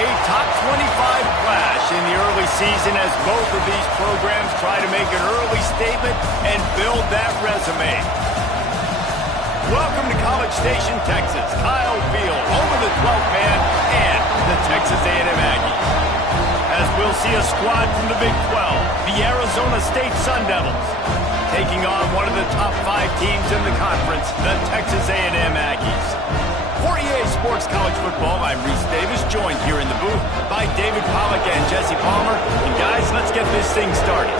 A top 25 clash in the early season as both of these programs try to make an early statement and build that resume. Welcome to College Station, Texas. Kyle Field, home of the 12th man and the Texas A&M Aggies. As we'll see a squad from the Big 12, the Arizona State Sun Devils, taking on one of the top 5 teams in the conference, the Texas A&M Aggies. For EA Sports College Football, I'm Reese Davis, joined here in the booth by David Pollack and Jesse Palmer. And guys, let's get this thing started.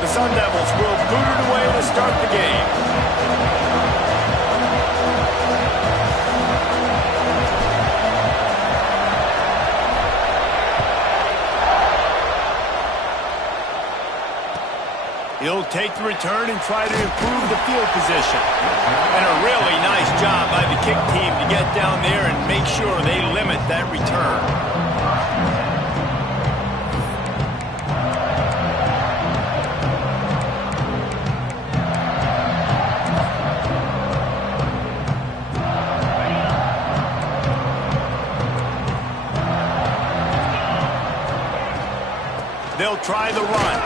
The Sun Devils will boot it away to start the game. He'll take the return and try to improve the field position. And a really nice job by the kick team to get down there and make sure they limit that return. They'll try the run.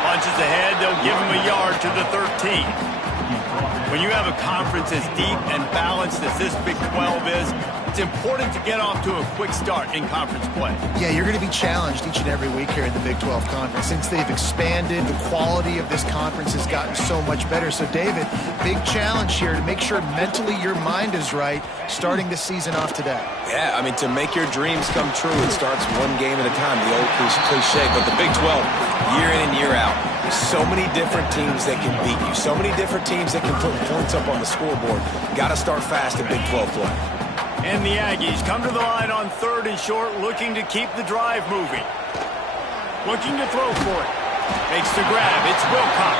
Punches ahead, they'll give him a yard to the 13. When you have a conference as deep and balanced as this Big 12 is, it's important to get off to a quick start in conference play. Yeah, you're going to be challenged each and every week here in the Big 12 Conference. Since they've expanded, the quality of this conference has gotten so much better. So, David, big challenge here to make sure mentally your mind is right starting the season off today. Yeah, I mean, to make your dreams come true, it starts one game at a time, the old cliche. But the Big 12, year in and year out, there's so many different teams that can beat you, so many different teams that can put points up on the scoreboard. Got to start fast in Big 12 play. And the Aggies come to the line on 3rd and short, looking to keep the drive moving. Looking to throw for it. Makes the grab. It's Wilcox.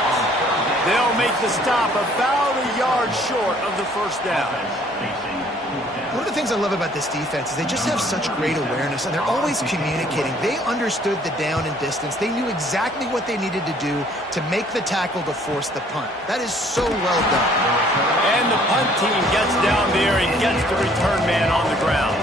They'll make the stop about a yard short of the first down. One of the things I love about this defense is they just have such great awareness, and they're always communicating. They understood the down and distance. They knew exactly what they needed to do to make the tackle to force the punt. That is so well done. And the punt team gets down there and gets the return man on the ground.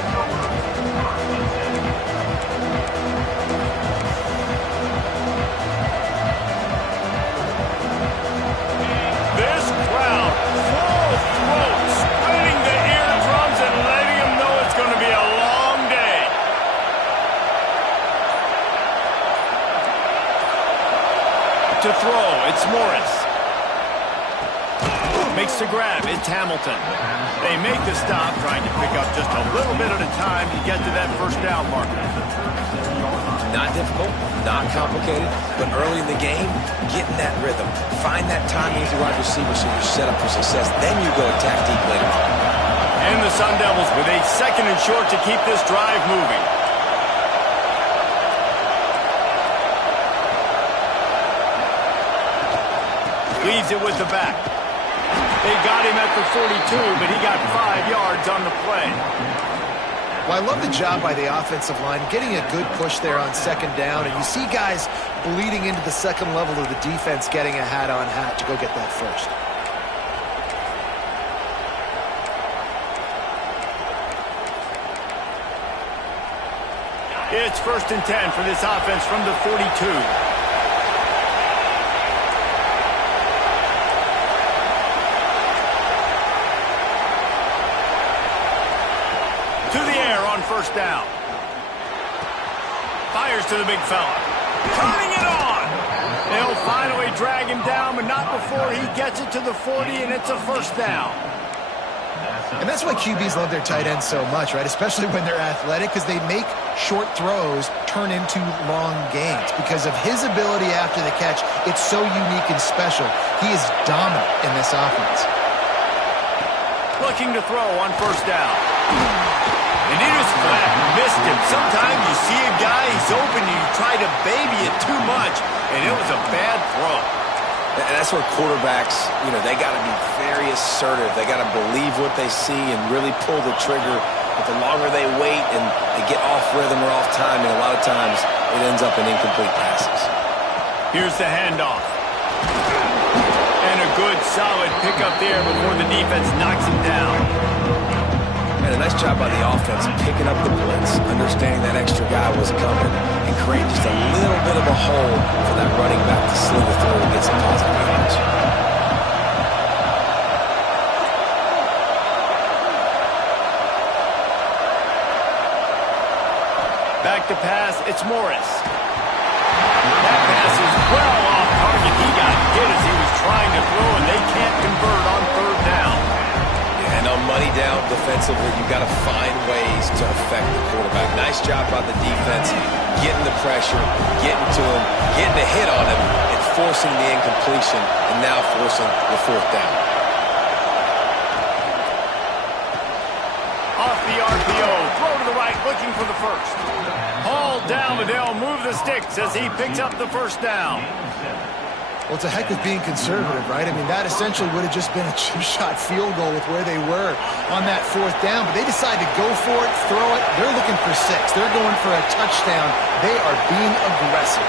This crowd, full throat, spreading the eardrums and letting them know it's going to be a long day. To throw, it's Morris. Makes the grab, it's Hamilton. They make the stop, trying to pick up just a little bit at a time to get to that first down marker. Not difficult, not complicated, but early in the game, getting that rhythm. Find that timing with the wide receiver so you're set up for success. Then you go attack deep later on. And the Sun Devils with a 2nd and short to keep this drive moving. Leaves it with the back. They got him at the 42, but he got 5 yards on the play. Well, I love the job by the offensive line, getting a good push there on 2nd down, and you see guys bleeding into the 2nd level of the defense getting a hat-on-hat to go get that first. It's 1st and 10 for this offense from the 42. To the air on 1st down. Fires to the big fella. Turning it on. They'll finally drag him down, but not before he gets it to the 40, and it's a 1st down. And that's why QBs love their tight ends so much, right? Especially when they're athletic, because they make short throws turn into long gains. Because of his ability after the catch, it's so unique and special. He is dominant in this offense. Looking to throw on 1st down. And he was flat, missed him. Sometimes you see a guy, he's open, and you try to baby it too much, and it was a bad throw. And that's where quarterbacks, they got to be very assertive. They got to believe what they see and really pull the trigger but the longer they wait and they get off rhythm or off timing, a lot of times it ends up in incomplete passes. Here's the handoff. And a good, solid pickup there before the defense knocks him down. And a nice job by the offense picking up the blitz, understanding that extra guy was coming, and creating just a little bit of a hole for that running back to slither through and get some positive yards. Back to pass, it's Morris. That pass is well off target. He got hit as he was trying to throw, and they can't convert on third down. Yeah, and on money down defensively, you've got to find ways to affect the quarterback. Nice job by the defense, getting the pressure, getting to him, getting a hit on him, and forcing the incompletion, and now forcing the fourth down. Off the RPO, throw to the right, looking for the first. Hauled down, but they'll move the sticks as he picks up the first down. Well, it's a heck of being conservative, right? I mean, that essentially would have just been a chip shot field goal with where they were on that fourth down, but they decide to go for it, throw it. They're looking for 6. They're going for a touchdown. They are being aggressive.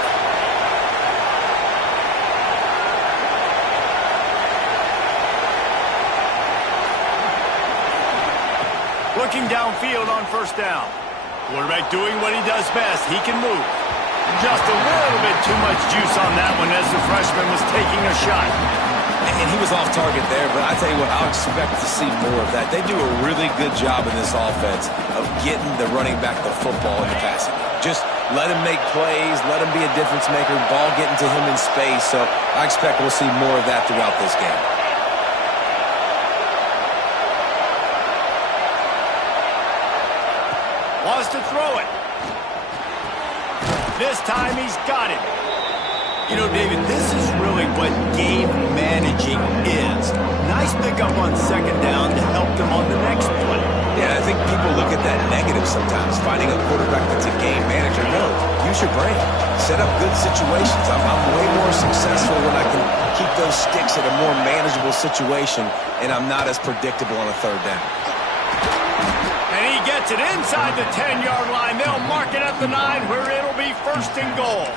Looking downfield on first down. Quarterback doing what he does best. He can move. Just a little bit too much juice on that one as the freshman was taking a shot. And he was off target there, but I tell you what, I'll expect to see more of that. They do a really good job in this offense of getting the running back the football in the passing game. Just let him make plays, let him be a difference maker, ball getting to him in space. So I expect we'll see more of that throughout this game. Wants to throw it. This time he's got it. You know, David, this is really what game managing is. Nice pickup on second down to help them on the next play. Yeah, I think people look at that negative sometimes, finding a quarterback that's a game manager. No, use your brain. Set up good situations. I'm way more successful when I can keep those sticks at a more manageable situation, and I'm not as predictable on a third down. And he gets it inside the 10-yard line. They'll mark it at the 9 where it'll be first and goal.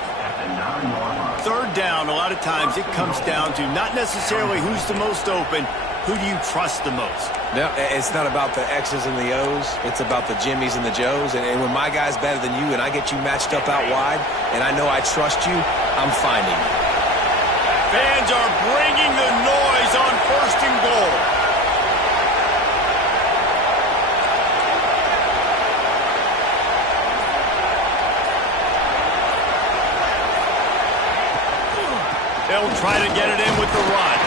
Third down, a lot of times it comes down to not necessarily who's the most open, who do you trust the most? No, it's not about the X's and the O's. It's about the Jimmys and the Joes. And when my guy's better than you and I get you matched up out wide and I know I trust you, I'm finding you. Fans are bringing the noise on first and goal. They'll try to get it in with the run.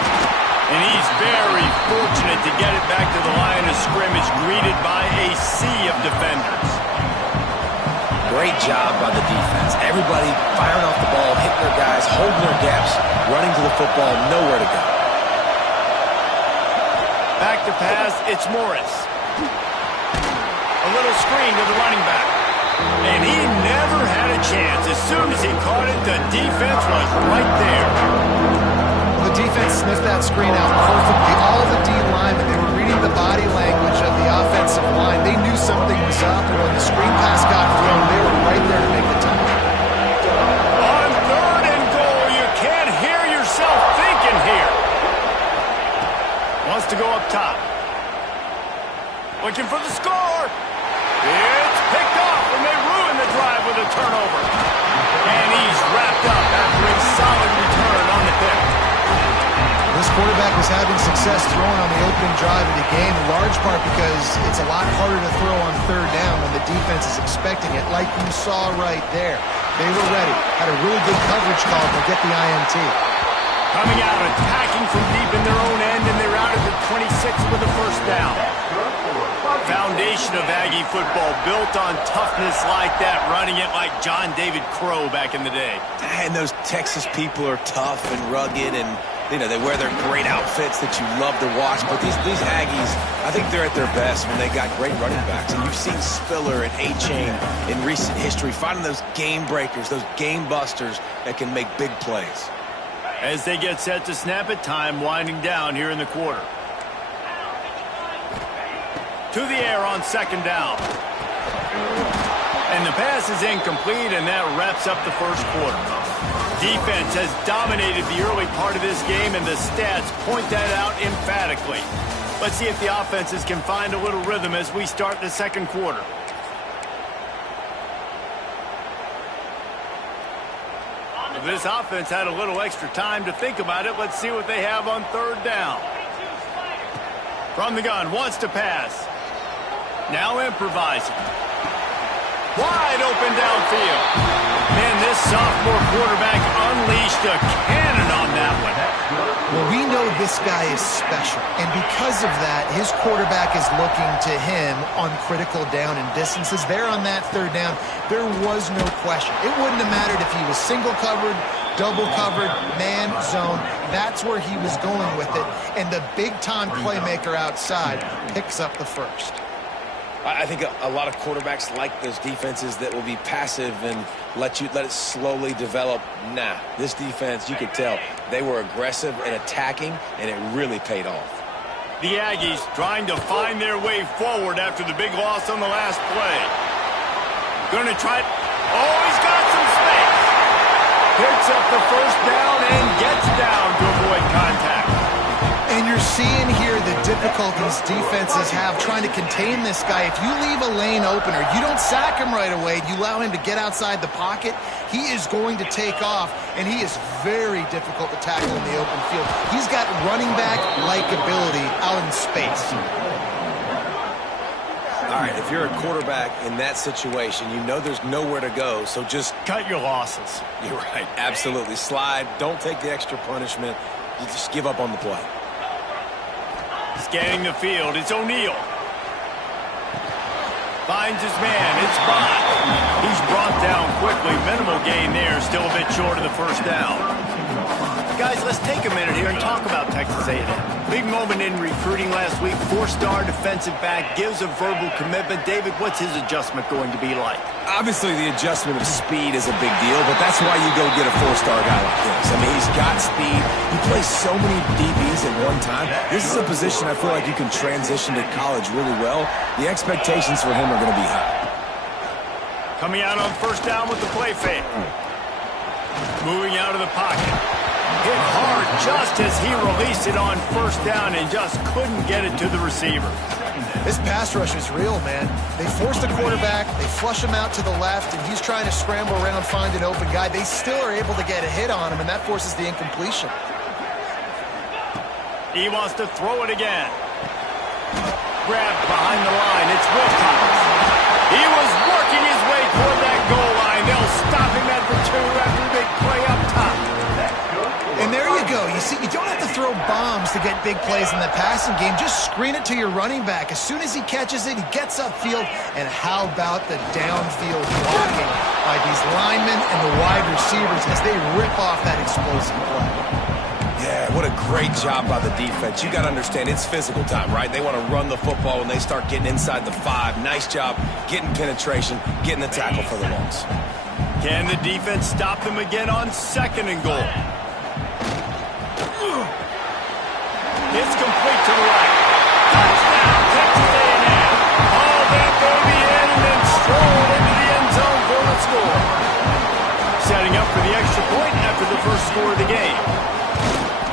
And he's very fortunate to get it back to the line of scrimmage, greeted by a sea of defenders. Great job by the defense. Everybody firing off the ball, hitting their guys, holding their gaps, running to the football, nowhere to go. Back to pass, it's Morris. A little screen to the running back. And he never had a chance. As soon as he caught it, the defense was right there. Well, the defense sniffed that screen out perfectly. All the D linemen, they were reading the body language of the offensive line. They knew something was up, and when the screen pass got thrown, they were right there to make the tackle. On third and goal, you can't hear yourself thinking here. Wants to go up top. Looking for the score. It's picked off, and they ruin the drive with a turnover. And he's wrapped up after a solid return on the pick. This quarterback was having success throwing on the opening drive of the game, in large part because it's a lot harder to throw on third down when the defense is expecting it, like you saw right there. They were ready, had a really good coverage call to get the INT. Coming out, attacking from deep in their own end, and they're out at the 26 with a first down. Foundation of Aggie football built on toughness like that, running it like John David Crow back in the day. And those Texas people are tough and rugged, and you know they wear their great outfits that you love to watch. But these Aggies, I think they're at their best when they got great running backs. And you've seen Spiller and A-Chain in recent history finding those game breakers, those game busters that can make big plays. As they get set to snap it, time winding down here in the quarter. To the air on second down. And the pass is incomplete, and that wraps up the first quarter. Defense has dominated the early part of this game, and the stats point that out emphatically. Let's see if the offenses can find a little rhythm as we start the second quarter. This offense had a little extra time to think about it. Let's see what they have on third down. From the gun, wants to pass. Now improvising. Wide open downfield. Man, this sophomore quarterback unleashed a cannon on that one. Well, we know this guy is special, and because of that, his quarterback is looking to him on critical down and distances. There on that third down, there was no question. It wouldn't have mattered if he was single covered, double covered, man, zone. That's where he was going with it, and the big-time playmaker outside picks up the first. I think a lot of quarterbacks like those defenses that will be passive and let it slowly develop. Nah, this defense, you could tell, they were aggressive and attacking, and it really paid off. The Aggies trying to find their way forward after the big loss on the last play. Going to try. Oh, he's got some space. Picks up the first down and gets down to avoid contact. And you're seeing here the difficulties defenses have trying to contain this guy. If you leave a lane open or you don't sack him right away, you allow him to get outside the pocket, he is going to take off, and he is very difficult to tackle in the open field. He's got running back-like ability out in space. All right, if you're a quarterback in that situation, you know there's nowhere to go, so just cut your losses. You're right, absolutely. Slide, don't take the extra punishment. You just give up on the play. Scanning the field, it's O'Neal. Finds his man, it's Bott. He's brought down quickly. Minimal gain there, still a bit short of the first down. Guys, let's take a minute here and talk about Texas A&M. Big moment in recruiting last week. 4-star defensive back gives a verbal commitment. David, what's his adjustment going to be like? Obviously, the adjustment of speed is a big deal, but that's why you go get a 4-star guy like this. I mean, he's got speed. He plays so many DBs at one time. This is a position I feel like you can transition to college really well. The expectations for him are going to be high. Coming out on first down with the play fake. Moving out of the pocket. Hit hard just as he released it on first down and just couldn't get it to the receiver. This pass rush is real, man. They force the quarterback, they flush him out to the left, and he's trying to scramble around, find an open guy. They still are able to get a hit on him, and that forces the incompletion. He wants to throw it again. Grabbed behind the line. It's Wilcox. He was working his way toward that goal line. They'll stop him at the 2 after a big play up top. And there you go. You see, you don't have to throw bombs to get big plays in the passing game. Just screen it to your running back. As soon as he catches it, he gets upfield. And how about the downfield blocking by these linemen and the wide receivers as they rip off that explosive play? Yeah, what a great job by the defense. You got to understand, it's physical time, right? They want to run the football when they start getting inside the 5. Nice job getting penetration, getting the tackle for the loss. Can the defense stop them again on second and goal? It's complete to the right. Touchdown, Texas A&M. All that baby in and then strolled into the end zone for the score. Setting up for the extra point after the first score of the game.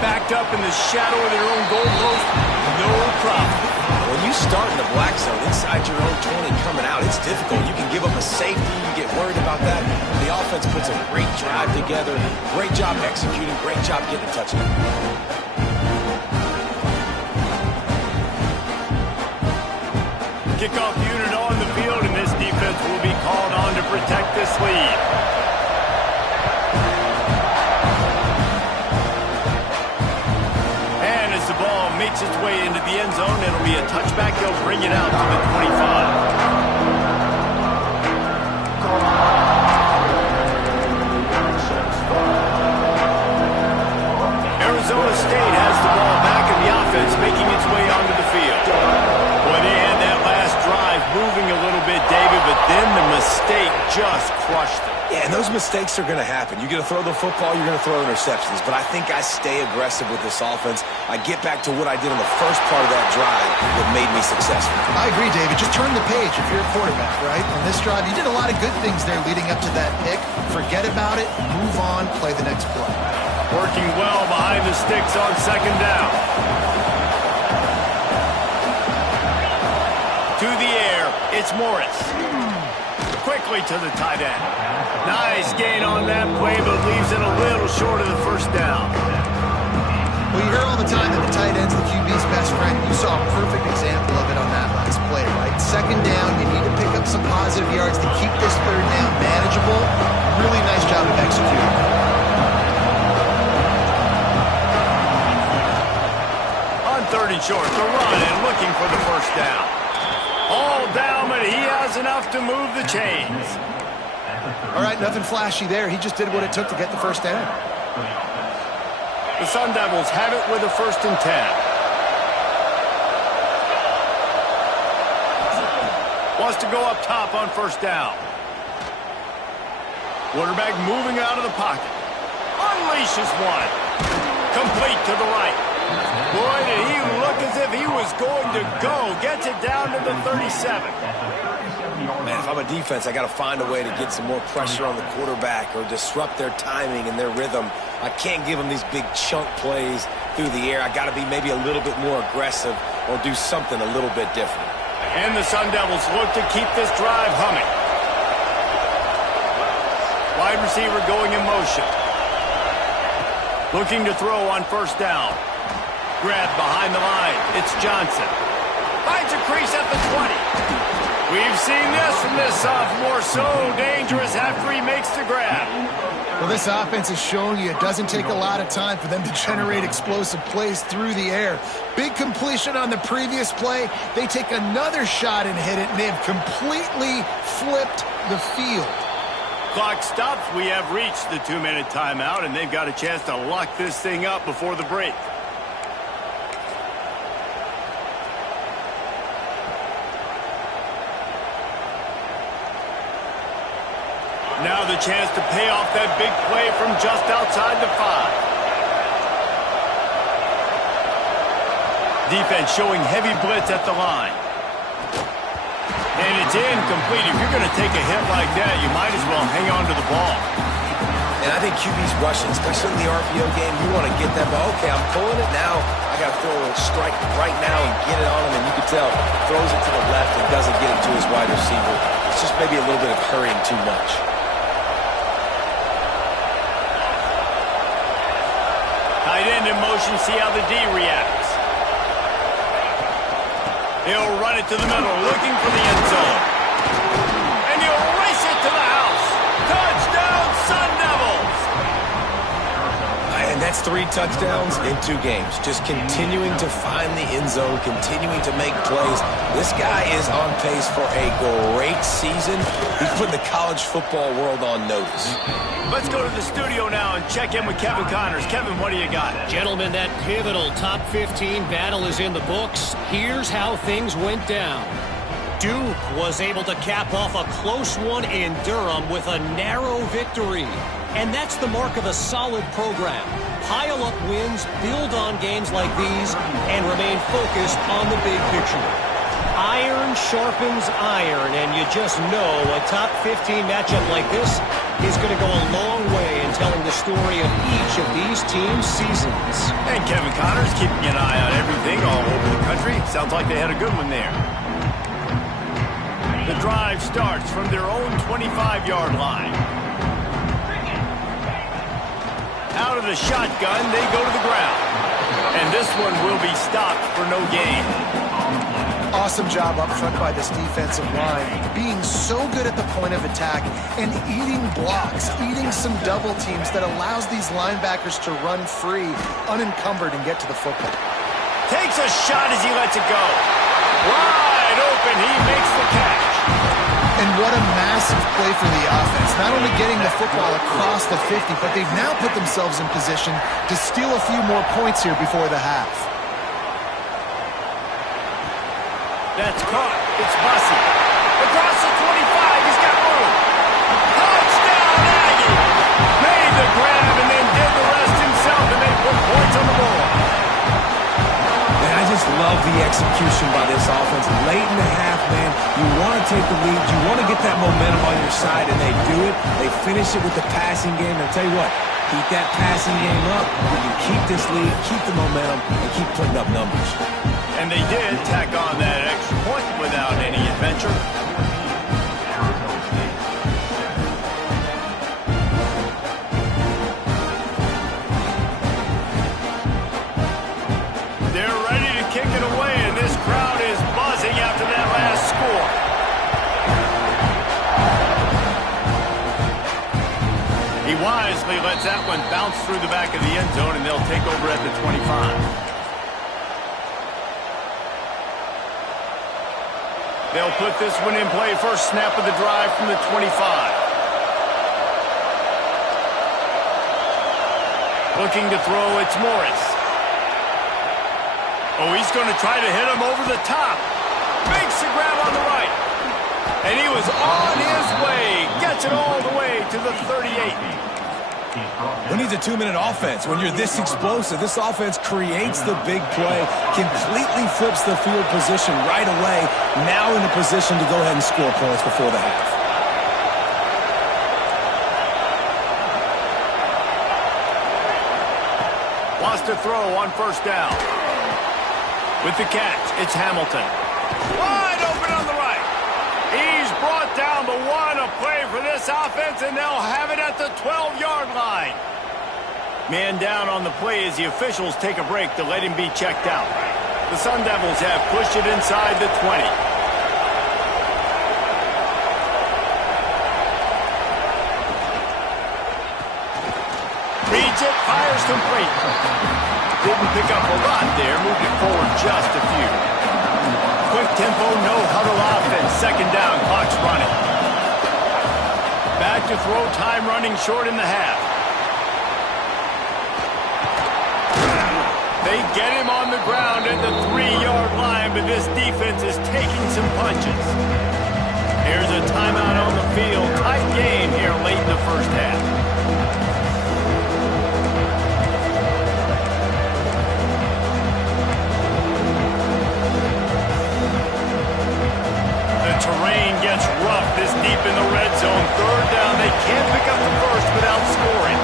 Backed up in the shadow of their own goal post, no problem. When you start in the black zone inside your own 20 coming out, it's difficult. You can give up a safety. You get worried about that. The offense puts a great drive together. Great job executing. Great job getting a touchdown. Kickoff unit on the field, and this defense will be called on to protect this lead. And as the ball makes its way into the end zone, it'll be a touchback. They'll bring it out to the 25. Arizona State has the ball back in the offense, making its way onto the field. Boy, they had that last drive moving a little bit, David, but then the mistake just crushed him. Yeah, and those mistakes are going to happen. You're going to throw the football, you're going to throw interceptions. But I think I stay aggressive with this offense. I get back to what I did in the first part of that drive that made me successful. I agree, David. Just turn the page if you're a quarterback, right? On this drive, you did a lot of good things there leading up to that pick. Forget about it, move on, play the next play. Working well behind the sticks on second down. To the air, it's Morris. Quickly to the tight end. Nice gain on that play, but leaves it a little short of the first down. Well, you hear all the time that the tight end's the QB's best friend. You saw a perfect example of it on that last play, right? Second down, you need to pick up some positive yards to keep this third down manageable. Really nice job of executing. On third and short, the run and looking for the first down. All down, but he has enough to move the chains. All right, nothing flashy there. He just did what it took to get the first down. The Sun Devils have it with a 1st and 10. Wants to go up top on first down. Quarterback moving out of the pocket. Unleashes one. Complete to the right. Boy, did he look as if he was going to go. Gets it down to the 37. Man, if I'm a defense, I got to find a way to get some more pressure on the quarterback or disrupt their timing and their rhythm. I can't give them these big chunk plays through the air. I got to be maybe a little bit more aggressive or do something a little bit different. And the Sun Devils look to keep this drive humming. Wide receiver going in motion. Looking to throw on first down. Grab behind the line. It's Johnson. Finds a crease at the 20. We've seen this from this sophomore. So dangerous after he makes the grab. Well, this offense has shown you it doesn't take a lot of time for them to generate explosive plays through the air. Big completion on the previous play. They take another shot and hit it, and they have completely flipped the field. Clock stops. We have reached the 2-minute timeout, and they've got a chance to lock this thing up before the break. Now the chance to pay off that big play from just outside the 5. Defense showing heavy blitz at the line. And it's incomplete. If you're going to take a hit like that, you might as well hang on to the ball. And I think QB's rushing, especially in the RPO game. You want to get that ball. Okay, I'm pulling it now. I got to throw a strike right now and get it on him. And you can tell, throws it to the left and doesn't get it to his wide receiver. It's just maybe a little bit of hurrying too much. Tight end in motion, see how the D reacts. He'll run it to the middle, looking for the end zone. And he'll race it to the house. Touchdown, Sun Devils! And that's 3 touchdowns in 2 games. Just continuing to find the end zone, continuing to make plays. This guy is on pace for a great season. He's putting the college football world on notice. Let's go to the studio now and check in with Kevin Connors. Kevin, what do you got? Gentlemen, that pivotal top 15 battle is in the books. Here's how things went down. Duke was able to cap off a close one in Durham with a narrow victory. And that's the mark of a solid program. Pile up wins, build on games like these, and remain focused on the big picture. Iron sharpens iron, and you just know a top 15 matchup like this is going to go a long way in telling the story of each of these teams' seasons. And Kevin Connors keeping an eye on everything all over the country. Sounds like they had a good one there. The drive starts from their own 25-yard line. Out of the shotgun, they go to the ground. And this one will be stopped for no gain. Awesome job up front by this defensive line, being so good at the point of attack and eating blocks, eating some double teams that allows these linebackers to run free, unencumbered, and get to the football. Takes a shot as he lets it go. Wide open, he makes the catch. And what a massive play for the offense. Not only getting the football across the 50, but they've now put themselves in position to steal a few more points here before the half. That's caught. It's Bussey. Across the 25, love the execution by this offense. Late in the half, man, you want to take the lead. You want to get that momentum on your side, and they do it. They finish it with the passing game. And I'll tell you what, keep that passing game up. You can keep this lead, keep the momentum, and keep putting up numbers. And they did tack on that extra point without any adventure. They're ready to kick it away, and this crowd is buzzing after that last score. He wisely lets that one bounce through the back of the end zone, and they'll take over at the 25. They'll put this one in play. First snap of the drive from the 25. Looking to throw, it's Morris. Oh, he's going to try to hit him over the top. Makes the grab on the right. And he was on his way. Gets it all the way to the 38. Who needs a 2-minute offense? When you're this explosive, this offense creates the big play, completely flips the field position right away, now in a position to go ahead and score points before the half. Wants to throw on first down. With the catch, it's Hamilton. Wide open on the right. He's brought down, but what a play for this offense, and they'll have it at the 12-yard line. Man down on the play as the officials take a break to let him be checked out. The Sun Devils have pushed it inside the 20. Reads it, fires complete. Didn't pick up a lot there, moved it forward just a few. Quick tempo, no huddle offense. Second down, clock's running. Back to throw, time running short in the half. They get him on the ground at the 3-yard line, but this defense is taking some punches. Here's a timeout on the field. Tight game here late in the first half. Terrain gets rough this deep in the red zone. Third down, they can't pick up the first without scoring.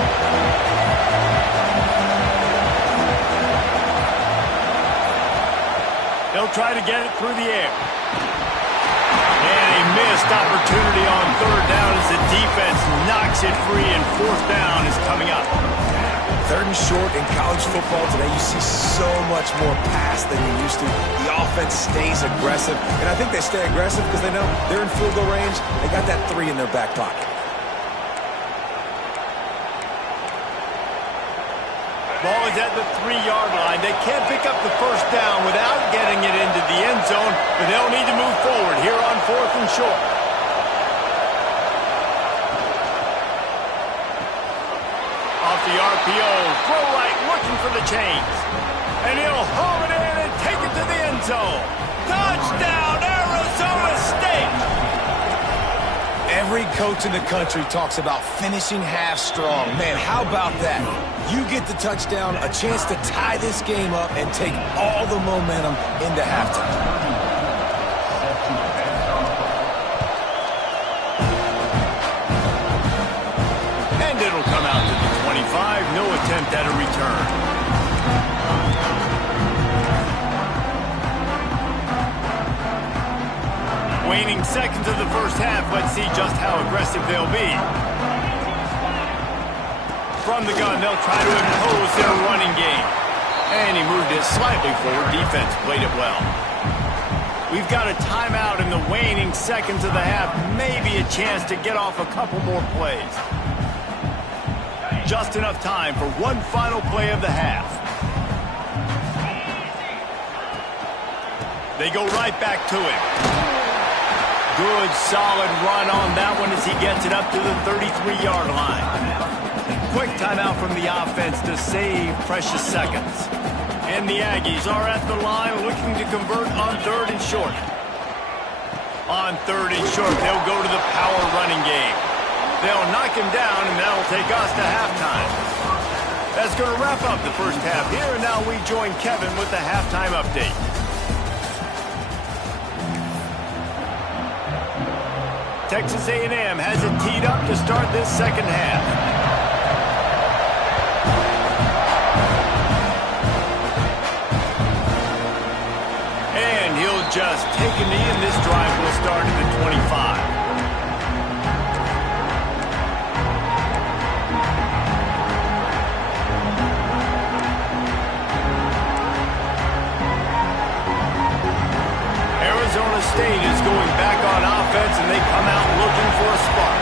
They'll try to get it through the air. And a missed opportunity on third down as the defense knocks it free, and fourth down is coming up. Third and short in college football today, you see so much more pass than you used to. The offense stays aggressive, and I think they stay aggressive because they know they're in field goal range. They got that 3 in their back pocket. Ball is at the 3-yard line. They can't pick up the first down without getting it into the end zone, but they'll need to move forward here on fourth and short. The RPO, throw right, looking for the chains. And he'll home it in and take it to the end zone. Touchdown, Arizona State! Every coach in the country talks about finishing half strong. Man, how about that? You get the touchdown, a chance to tie this game up and take all the momentum into halftime. No attempt at a return. Waning seconds of the first half. Let's see just how aggressive they'll be. From the gun, they'll try to impose their running game. And he moved it slightly forward. Defense played it well. We've got a timeout in the waning seconds of the half. Maybe a chance to get off a couple more plays. Just enough time for one final play of the half. They go right back to him. Good, solid run on that one as he gets it up to the 33-yard line. Quick timeout from the offense to save precious seconds. And the Aggies are at the line looking to convert on third and short. On third and short, they'll go to the power running game. They'll knock him down, and that'll take us to halftime. That's going to wrap up the first half here, and now we join Kevin with the halftime update. Texas A&M has it teed up to start this second half. And he'll just take a knee, and this drive will start at the 25. Arizona State is going back on offense, and they come out looking for a spark.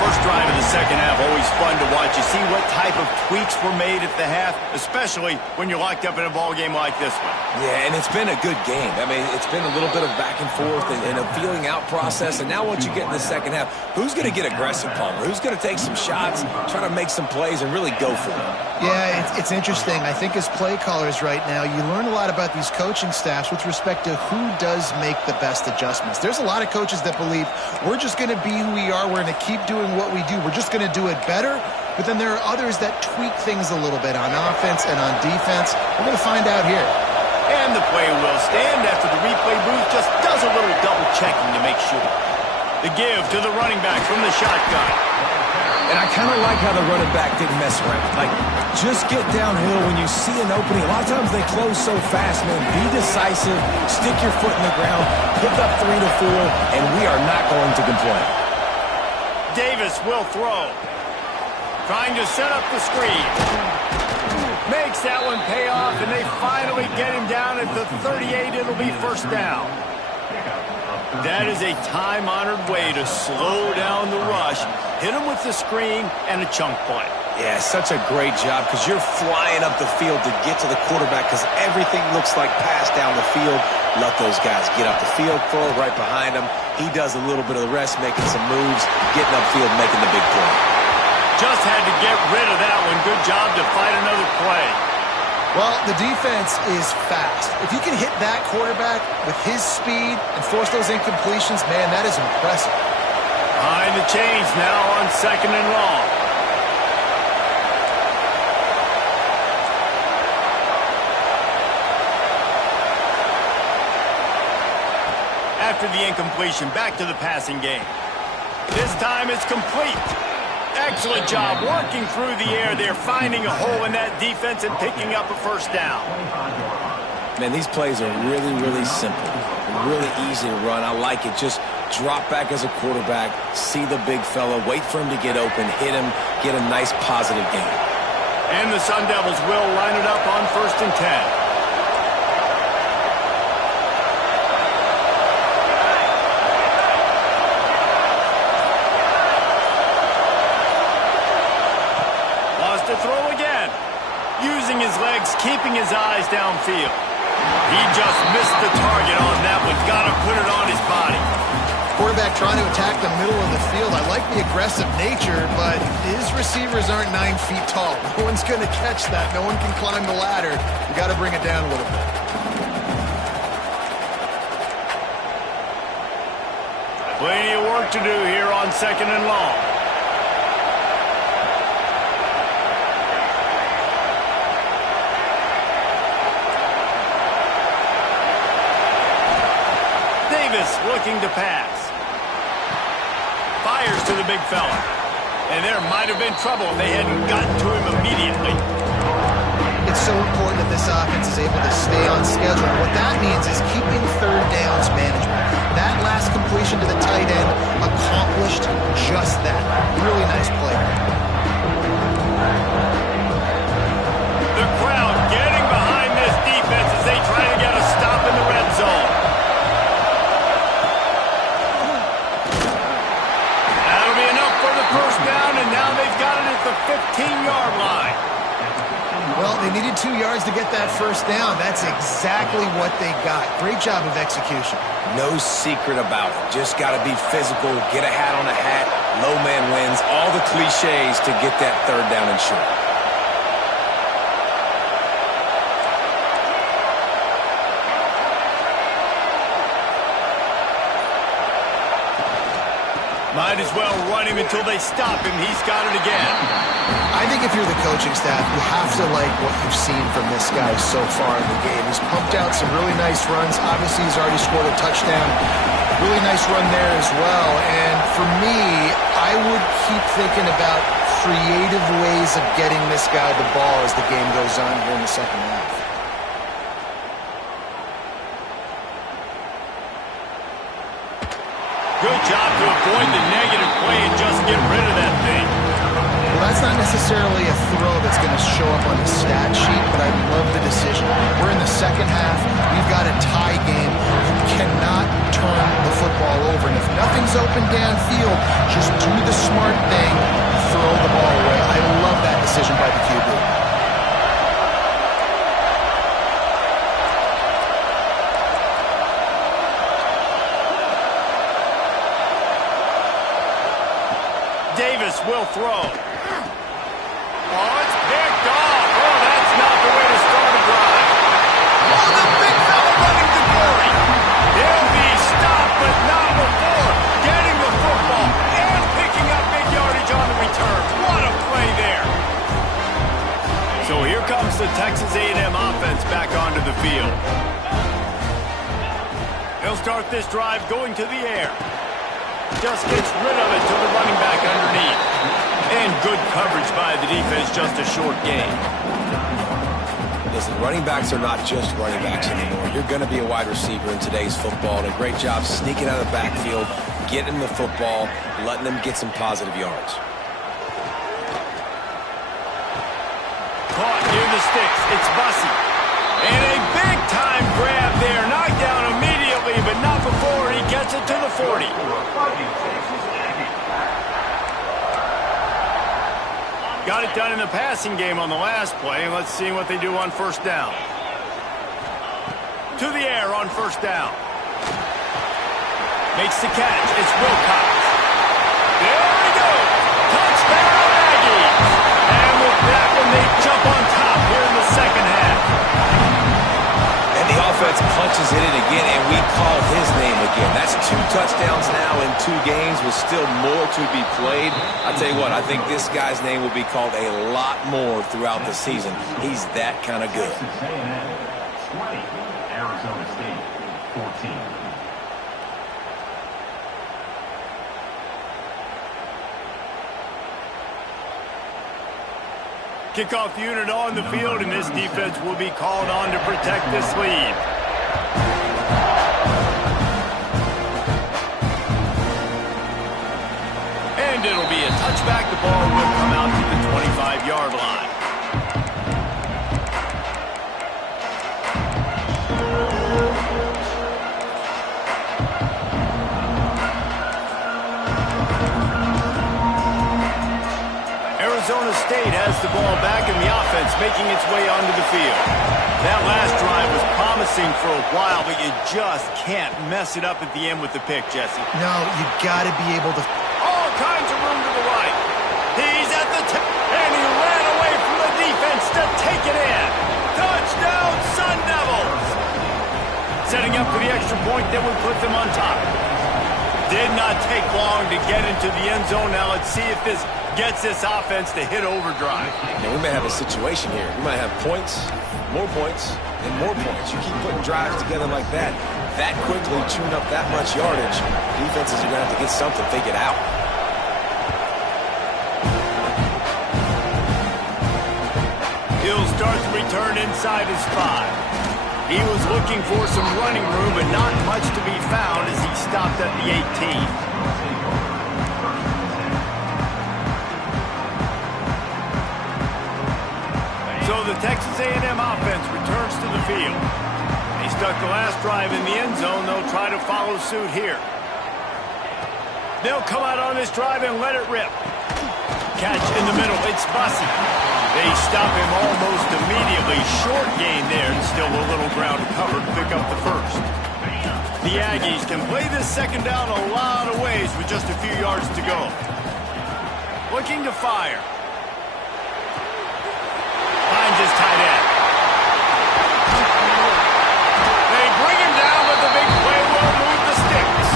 First drive of the second half, always fun to watch. You see what type of tweaks were made at the half, especially when you're locked up in a ball game like this one. Yeah, and it's been a good game. I mean, it's been a little bit of back and forth and a feeling out process. And now once you get in the second half, who's going to get aggressive, Palmer? Who's going to take some shots, try to make some plays, and really go for it? Yeah, it's interesting. I think as play callers right now, you learn a lot about these coaching staffs with respect to who does make the best adjustments. There's a lot of coaches that believe we're just going to be who we are. We're going to keep doing what we do. We're just going to do it better. But then there are others that tweak things a little bit on offense and on defense. We're going to find out here. And the play will stand after the replay booth just does a little double checking to make sure. The give to the running back from the shotgun. And I kind of like how the running back didn't mess around. Like, just get downhill when you see an opening. A lot of times they close so fast, man. Be decisive, stick your foot in the ground, pick up 3 to 4, and we are not going to complain. Davis will throw. Trying to set up the screen. Makes that one pay off, and they finally get him down at the 38. It'll be first down. That is a time-honored way to slow down the rush. Hit him with the screen and a chunk play. Yeah, such a great job because you're flying up the field to get to the quarterback because everything looks like pass down the field. Let those guys get up the field, throw it right behind him. He does a little bit of the rest, making some moves, getting upfield, making the big play. Just had to get rid of that one. Good job to fight another play. Well, the defense is fast. If you can hit that quarterback with his speed and force those incompletions, man, that is impressive. Behind the chains now on second and long. After the incompletion, back to the passing game. This time it's complete. Excellent job working through the air there, finding a hole in that defense and picking up a first down. Man, these plays are really, really simple. Really easy to run. I like it. Just drop back as a quarterback, see the big fella, wait for him to get open, hit him, get a nice positive gain. And the Sun Devils will line it up on 1st and 10. To throw again. Using his legs, keeping his eyes downfield. He just missed the target on that one. Got to put it on his body. Quarterback trying to attack the middle of the field. I like the aggressive nature, but his receivers aren't 9 feet tall. No one's going to catch that. No one can climb the ladder. You got to bring it down a little bit. Plenty of work to do here on second and long. Looking to pass. Fires to the big fella. And there might have been trouble if they hadn't gotten to him immediately. It's so important that this offense is able to stay on schedule. What that means is keeping third downs management. That last completion to the tight end accomplished just that. Really nice play. The crowd getting behind this defense as they try to get a stop in the red zone. First down, and now they've got it at the 15-yard line. Well, they needed 2 yards to get that first down. That's exactly what they got. Great job of execution. No secret about it. Just got to be physical, get a hat on a hat, low man wins, all the cliches to get that third down and short. Might as well run him until they stop him. He's got it again. I think if you're the coaching staff, you have to like what you've seen from this guy so far in the game. He's pumped out some really nice runs. Obviously, he's already scored a touchdown. Really nice run there as well. And for me, I would keep thinking about creative ways of getting this guy the ball as the game goes on here in the second half. Good job to avoid the negative play and just get rid of that thing. Well, that's not necessarily a throw that's going to show up on the stat sheet, but I love the decision. We're in the second half. We've got a tie game. You cannot turn the football over. And if nothing's open downfield, just do the smart thing, throw the ball away. I love that decision by the QB. Davis will throw. Oh, it's picked off. Oh, that's not the way to start a drive. Oh, the big fella running to glory. He'll be stopped, but not before getting the football and picking up big yardage on the return. What a play there. So here comes the Texas A&M offense back onto the field. They'll start this drive going to the air. Just gets rid of it to the running back underneath. And good coverage by the defense, just a short gain. Listen, running backs are not just running backs anymore. You're going to be a wide receiver in today's football, and a great job sneaking out of the backfield, getting the football, letting them get some positive yards. Caught near the sticks. It's Bussey. And a big-time grab there. Knocked down immediately, but not before he gets it to the 40. Got it done in the passing game on the last play, and let's see what they do on first down. To the air on first down. Makes the catch. It's Wilcox. There we go. Touchdown, Aggies. And with that one, they jump on top here in the second half. And the offense punches it in again, and we call his name again. That's 2 touchdowns now in 2 games with still more to be played. I tell you what, I think this guy's name will be called a lot more throughout the season. He's that kind of good. Texas A&M 20, Arizona State 14. Kickoff unit on the field, and this defense will be called on to protect this lead. And it'll be a touchback. The ball will come out to the 25-yard line. Arizona State has the ball back, and the offense making its way onto the field. That last drive was promising for a while, but you just can't mess it up at the end with the pick, Jesse. No, you got to be able to... All kinds of room to the right. He's at the tip, and he ran away from the defense to take it in. Touchdown, Sun Devils! Setting up for the extra point that would put them on top. Did not take long to get into the end zone. Now let's see if this gets this offense to hit overdrive. Now, we may have a situation here. We might have points, and more points. You keep putting drives together like that quickly, chewing up that much yardage, defenses are going to have to get something figured out. He'll start the return inside his 5. He was looking for some running room, but not much to be found as he stopped at the 18. So the Texas A&M offense returns to the field. They stuck the last drive in the end zone. They'll try to follow suit here. They'll come out on this drive and let it rip. Catch in the middle. It's Bussey. They stop him almost immediately. Short gain there, and still a little ground to cover to pick up the first. The Aggies can play this second down a lot of ways with just a few yards to go. Looking to fire. Finds his tight end. They bring him down, but the big play will move the sticks.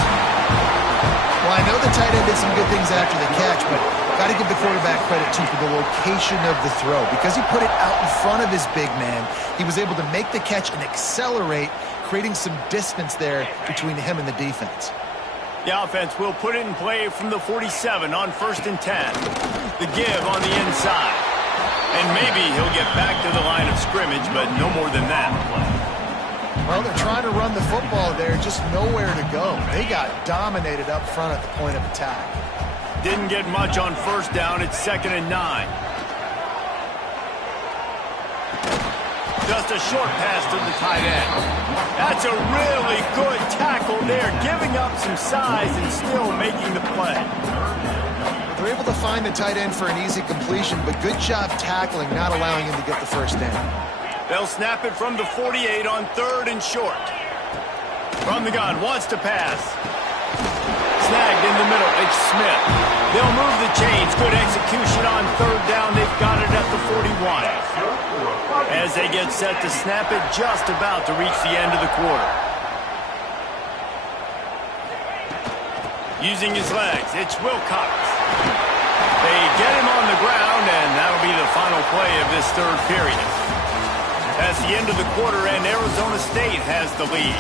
Well, I know the tight end did some good things after the catch, but got to give the quarterback credit, too, for the location of the throw. Because he put it out in front of his big man, he was able to make the catch and accelerate, creating some distance there between him and the defense. The offense will put it in play from the 47 on 1st and 10. The give on the inside. And maybe he'll get back to the line of scrimmage, but no more than that. Well, they're trying to run the football there, just nowhere to go. They got dominated up front at the point of attack. Didn't get much on 1st down. It's 2nd and 9. Just a short pass to the tight end. That's a really good tackle there, giving up some size and still making the play. They're able to find the tight end for an easy completion, but good job tackling, not allowing him to get the first down. They'll snap it from the 48 on 3rd and short. From the gun, wants to pass. Snagged in the middle, it's Smith. They'll move the chains. Good execution on 3rd down. They've got it at the 41. As they get set to snap it, just about to reach the end of the quarter. Using his legs, it's Wilcox. They get him on the ground, and that'll be the final play of this 3rd period. That's the end of the quarter, and Arizona State has the lead.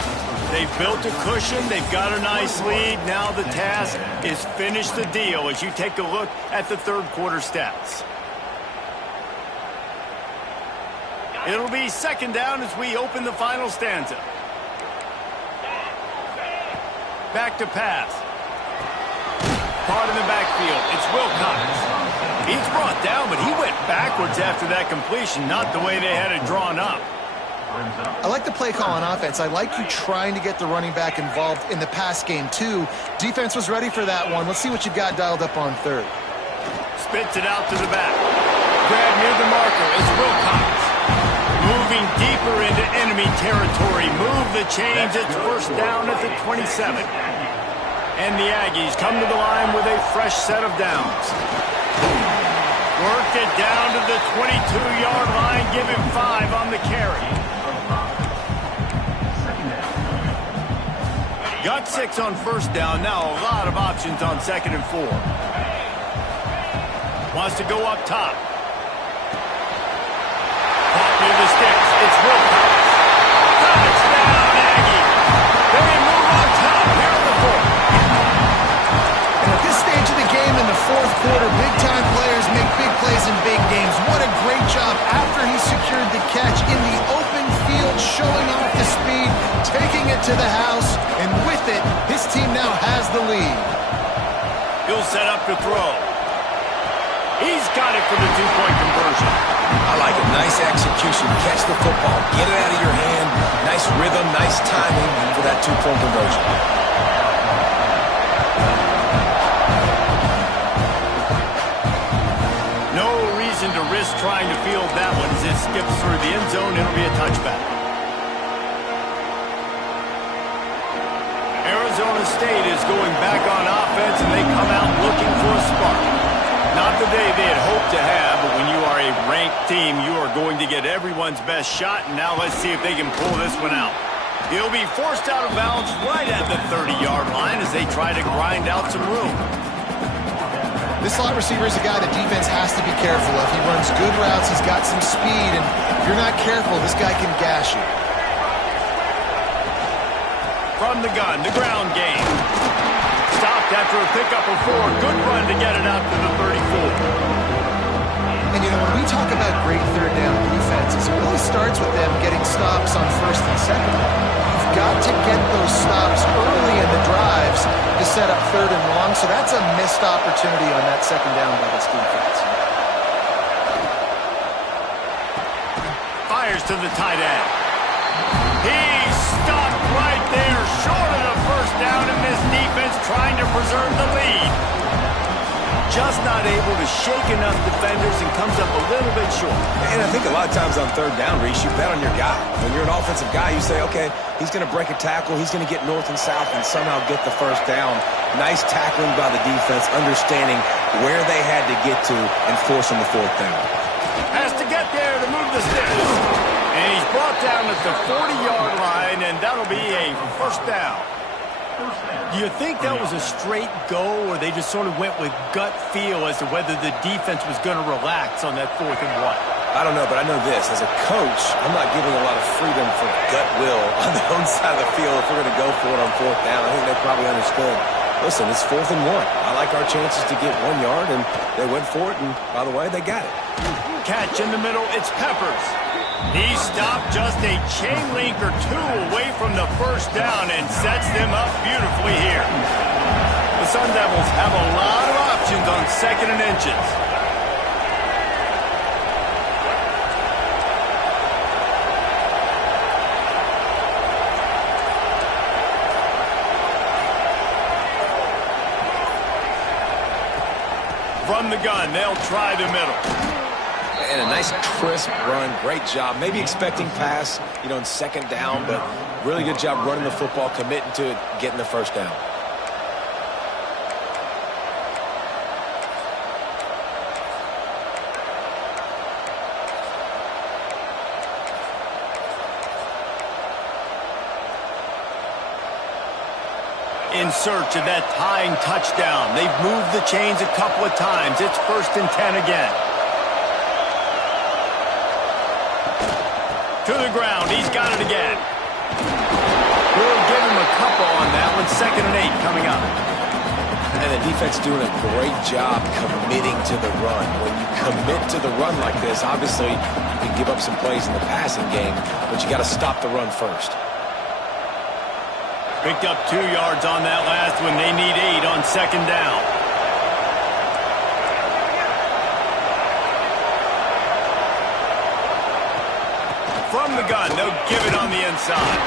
They've built a cushion. They've got a nice lead. Now the task is finish the deal as you take a look at the 3rd quarter stats. It'll be 2nd down as we open the final stanza. Back to pass. Caught in the backfield. It's Wilcox. He's brought down, but he went backwards after that completion, not the way they had it drawn up. I like the play call on offense. I like you trying to get the running back involved in the pass game, too. Defense was ready for that one. Let's see what you've got dialed up on 3rd. Spits it out to the back. Grab near the marker. It's Wilcox. Moving deeper into enemy territory. Move the chains. It's 1st down at the 27. And the Aggies come to the line with a fresh set of downs. Worked it down to the 22-yard line. Give him 5 on the carry. Got 6 on 1st down. Now a lot of options on 2nd and 4. Wants to go up top. Caught near the sticks. It's Wilcox. Touchdown, Aggie. They move on top here in the 4th. And at this stage of the game in the 4th quarter, big-time players make big plays in big games. What a great job after he secured the catch in the open field, showing off the speed, taking it to the house, and with it, his team now has the lead. He'll set up to throw. He's got it for the 2-point conversion. I like it. Nice execution. Catch the football. Get it out of your hand. Nice rhythm, nice timing for that 2-point conversion. No reason to risk trying to field that one as it skips through the end zone. It'll be a touchback. Arizona State is going back on offense, and they come out looking for a spark. Not the day they had hoped to have, but when you are a ranked team, you are going to get everyone's best shot, and now let's see if they can pull this one out. He'll be forced out of bounds right at the 30-yard line as they try to grind out some room. This slot receiver is a guy the defense has to be careful of. He runs good routes, he's got some speed, and if you're not careful, this guy can gash you. From the gun, the ground game. Stopped after a pickup of 4. Good run to get it out to the 34. And, you know, when we talk about great 3rd down defenses, it really starts with them getting stops on 1st and 2nd. You've got to get those stops early in the drives to set up 3rd and long, so that's a missed opportunity on that 2nd down by this defense. Fires to the tight end. He's stopped right there, short of the 1st down, and this defense trying to preserve the lead. Just not able to shake enough defenders and comes up a little bit short. And I think a lot of times on 3rd down, Reese, you bet on your guy. When you're an offensive guy, you say, okay, he's going to break a tackle, he's going to get north and south and somehow get the 1st down. Nice tackling by the defense, understanding where they had to get to and forcing the 4th down. Has to get there to move the sticks. And he's brought down at the 40-yard line, and that'll be a 1st down. Do you think that was a straight go, or they just sort of went with gut feel as to whether the defense was going to relax on that 4th and 1? I don't know, but I know this. As a coach, I'm not giving a lot of freedom for gut will on the own side of the field if we're going to go for it on 4th down. I think they probably understood listen, it's 4th and 1. I like our chances to get 1 yard, and they went for it, and by the way, they got it. Catch in the middle, it's Peppers. He stopped just a chain link or two away from the first down and sets them up beautifully here. The Sun Devils have a lot of options on 2nd and inches. From the gun, they'll try the middle. And a nice crisp run. Great job. Maybe expecting pass, on 2nd down, but really good job running the football, committing to it, getting the first down. In search of that tying touchdown. They've moved the chains a couple of times. It's 1st and 10 again. To the ground. He's got it again. We'll give him a couple on that one. 2nd and 8 coming up. And the defense doing a great job committing to the run. When you commit to the run like this, obviously you can give up some plays in the passing game, but you got to stop the run first. Picked up 2 yards on that last one. They need 8 on 2nd down. From the gun, they'll give it on the inside.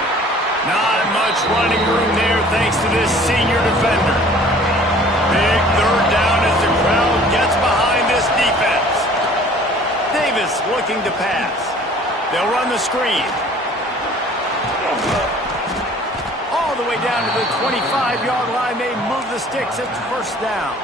Not much running room there thanks to this senior defender. Big 3rd down as the crowd gets behind this defense. Davis looking to pass. They'll run the screen. All the way down to the 25-yard line. They move the sticks. It's 1st down.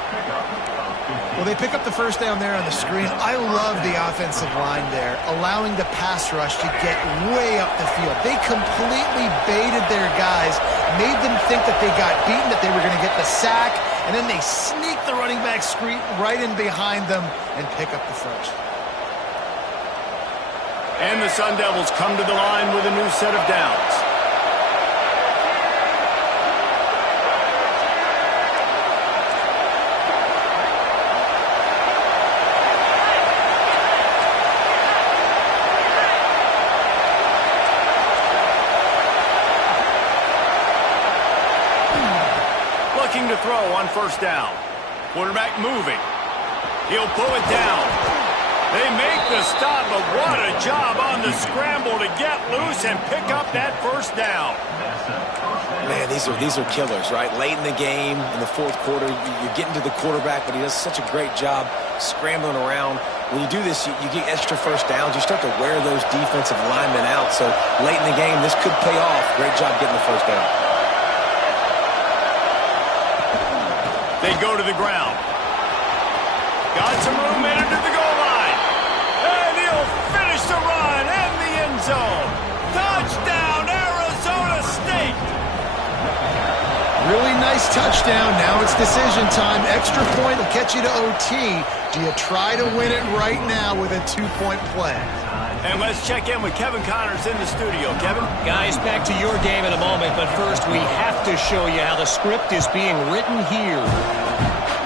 Well, they pick up the first down there on the screen. I love the offensive line there, allowing the pass rush to get way up the field. They completely baited their guys, made them think that they got beaten, that they were going to get the sack, and then they sneak the running back screen right in behind them and pick up the first. And the Sun Devils come to the line with a new set of downs. To throw on 1st down. Quarterback moving. He'll pull it down. They make the stop, but what a job on the scramble to get loose and pick up that 1st down. Man, these are killers, right? Late in the game, in the 4th quarter, you're getting to the quarterback, but he does such a great job scrambling around. When you do this, you get extra 1st downs. You start to wear those defensive linemen out. So late in the game, this could pay off. Great job getting the 1st down. They go to the ground. Got some room in under the goal line. And he'll finish the run in the end zone. Touchdown, Arizona State. Really nice touchdown. Now it's decision time. Extra point will get you to OT. Do you try to win it right now with a 2-point play? And let's check in with Kevin Connors in the studio. Kevin? Guys, back to your game in a moment, but first we have to show you how the script is being written here.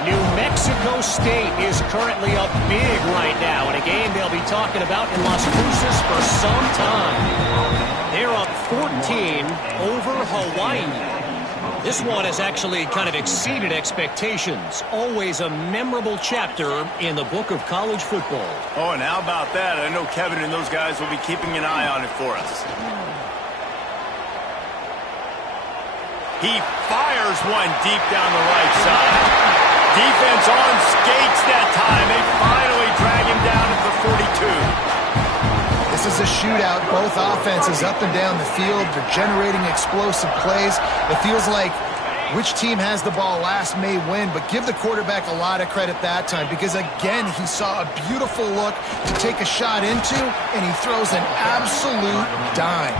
New Mexico State is currently up big right now in a game they'll be talking about in Las Cruces for some time. They're up 14 over Hawaii. This one has actually kind of exceeded expectations. Always a memorable chapter in the book of college football. Oh, and how about that? I know Kevin and those guys will be keeping an eye on it for us. He fires one deep down the right side. Defense on skates that time. They finally drag him down at the 42. This is a shootout. Both offenses up and down the field. They're generating explosive plays. It feels like which team has the ball last may win, but give the quarterback a lot of credit that time because, again, he saw a beautiful look to take a shot into, and he throws an absolute dime.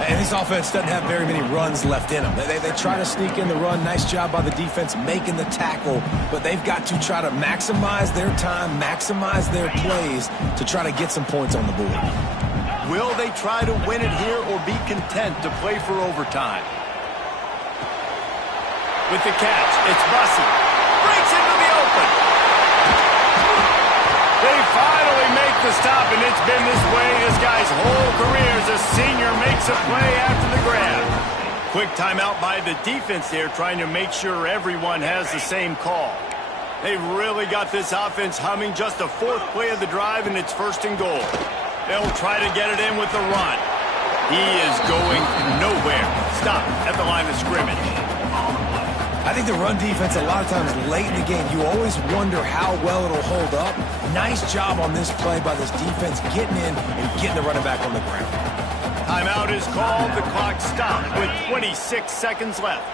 And this offense doesn't have very many runs left in them. They try to sneak in the run. Nice job by the defense making the tackle, but they've got to try to maximize their time, maximize their plays to try to get some points on the board. Will they try to win it here or be content to play for overtime? with the catch. It's Bussey. Breaks into the open. They finally make the stop, and it's been this way this guy's whole career as a senior makes a play after the grab. Quick timeout by the defense there, trying to make sure everyone has the same call. They've really got this offense humming. Just the fourth play of the drive, and it's 1st and goal. They'll try to get it in with the run. He is going nowhere. Stop at the line of scrimmage. I think the run defense, a lot of times late in the game, you always wonder how well it'll hold up. Nice job on this play by this defense, getting in and getting the running back on the ground. Timeout is called. The clock stopped with 26 seconds left.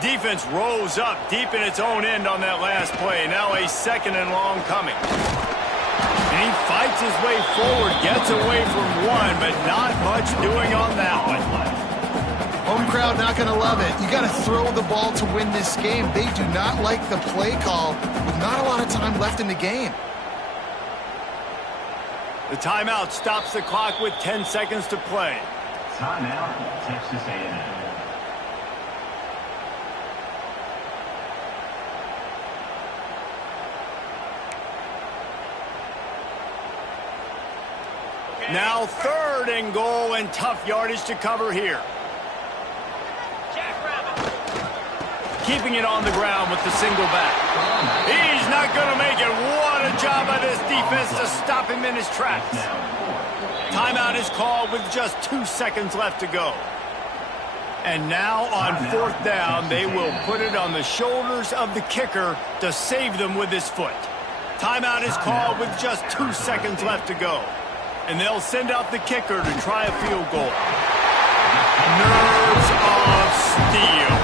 Defense rose up deep in its own end on that last play. Now a 2nd and long coming. And he fights his way forward, gets away from one, but not much doing on that one. Home crowd not going to love it. You got to throw the ball to win this game. They do not like the play call with not a lot of time left in the game. The timeout stops the clock with 10 seconds to play. Timeout, Texas A&M. Now 3rd and goal, and tough yardage to cover here. Keeping it on the ground with the single back. He's not going to make it. What a job by this defense to stop him in his tracks. Timeout is called with just 2 seconds left to go. And now on 4th down, they will put it on the shoulders of the kicker to save them with his foot. Timeout is called with just 2 seconds left to go. And they'll send out the kicker to try a field goal. Nerves of steel.